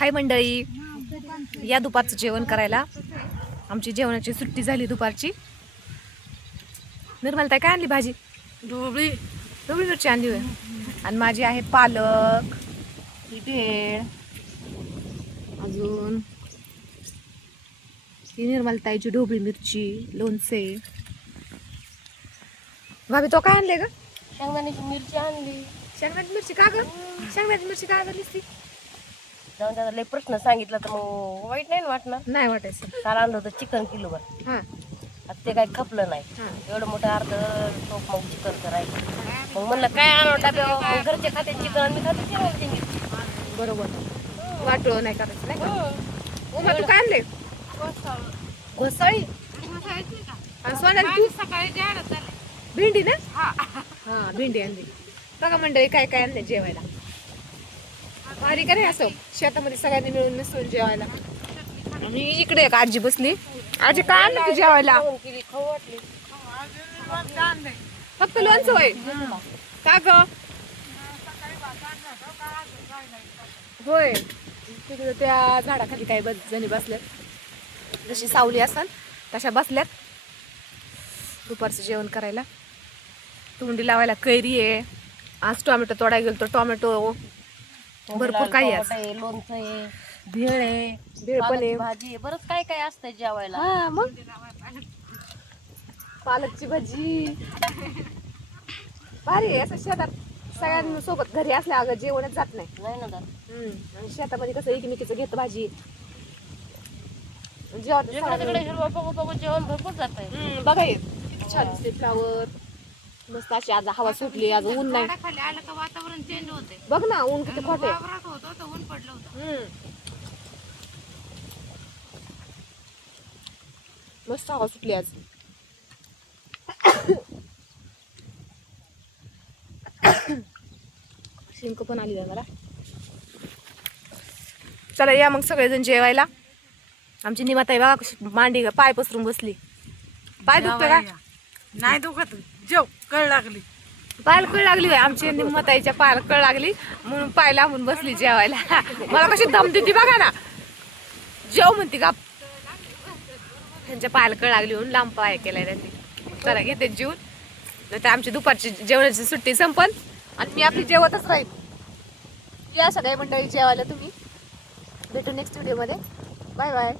हाय मंडळी, या दुपारचं जेवण करायला. आमची जेवणाची सुट्टी झाली दुपारची. निर्मलताई काय आणली भाजी? ढोबळी मिरची आणली होय. आणि माझी आहे पालक, ही भेळ, अजून ही निर्मलताईची ढोबळी मिरची, लोणचे. भाभी तो काय आणले ग? शेंगदाण्याची मिरची आणली. शेंगदाण्याची मिरची का ग? शेंगदाण्याची मिरची काय झाली ती? जाऊन त्याचा लय प्रश्न सांगितला तर मग वाईट नाही ना वाटणार. नाही वाटायचं. काल आणलं होतं चिकन किलोवर, हा आता ते काही खपलं नाही. हा. एवढं मोठं अर्ध टोप मग चिकन करायचं. मग म्हणलं काय आणून डब्यावर, घरचे खाते चिकन आणि मी खाते चिकन. बरोबर, वाटोळं नाही करायचं नाही का? उमा तू काय आणले? घोसाळी. आणि सोनाली तू? भेंडी ना? हा भेंडी आणली. बघा मंडळी काय काय आणले जेवायला. भारी का नाही असं शेतामध्ये सगळ्यांनी मिळून मिसळून जेवायला. आणि इकडे एक आजी बसली. आजी काय आणलं तू जेवायला? खाऊ वाटली. फक्त लोणचं होय का ग? होय, तिकडे त्या झाडाखाली काही जणी बसल्यात. जशी सावली असन तशा बसल्यात दुपारचं जेवण करायला. तोंडी लावायला कैरी आहे. आज टोमॅटो तोडायला गेलो तर टोमॅटो भरपूर काही आहे. लोणचं आहे, भेळ आहे, भेळ पण आहे, भाजी आहे, बरंच काय काय असतंय जेवायला. हा मग पालकची भाजी भारी आहे. असं शेतात सगळ्यांसोबत घरी असल्या अगं जेवणच जात नाही. नाही ना दादा. आणि शेतामध्ये कसं एकमेकीचं घेत भाजी जिकडे तिकडे हिरवा बघू बघू जेवण भरपूर जात आहे. बघा येत किती छान दिसते फ्लावर. मस्त अशी आज हवा सुटली, आज ऊन नाही. आलं का वातावरण चेंज होते. बघ ना ऊन किती खोटे. होतं तर ऊन पडलं होतं. मस्त हवा सुटली आज. शिंक पण आली मला. चला या मग सगळेजण जेवायला. आमची निमाताई बघा कशी मांडी पाय पसरून बसली. पाय दुखतोय का? नाही दुखत, जेव कळ लागली. पायाला कळ लागली होय. आमची निम्मताईच्या पायाला कळ लागली म्हणून पाय लांबून बसली जेवायला. मला कशी दम देती बघा ना. जेव म्हणते का? त्यांच्या पायाला कळ लागली म्हणून लांब पाय केलाय त्यांनी. चला घेते जेवून, नाही तर आमची दुपारची जेवणाची सुट्टी संपल आणि मी आपली जेवतच राहील. या सगळ्या मंडळी जेवायला तुम्ही. भेटू नेक्स्ट व्हिडिओ मध्ये. Bye bye.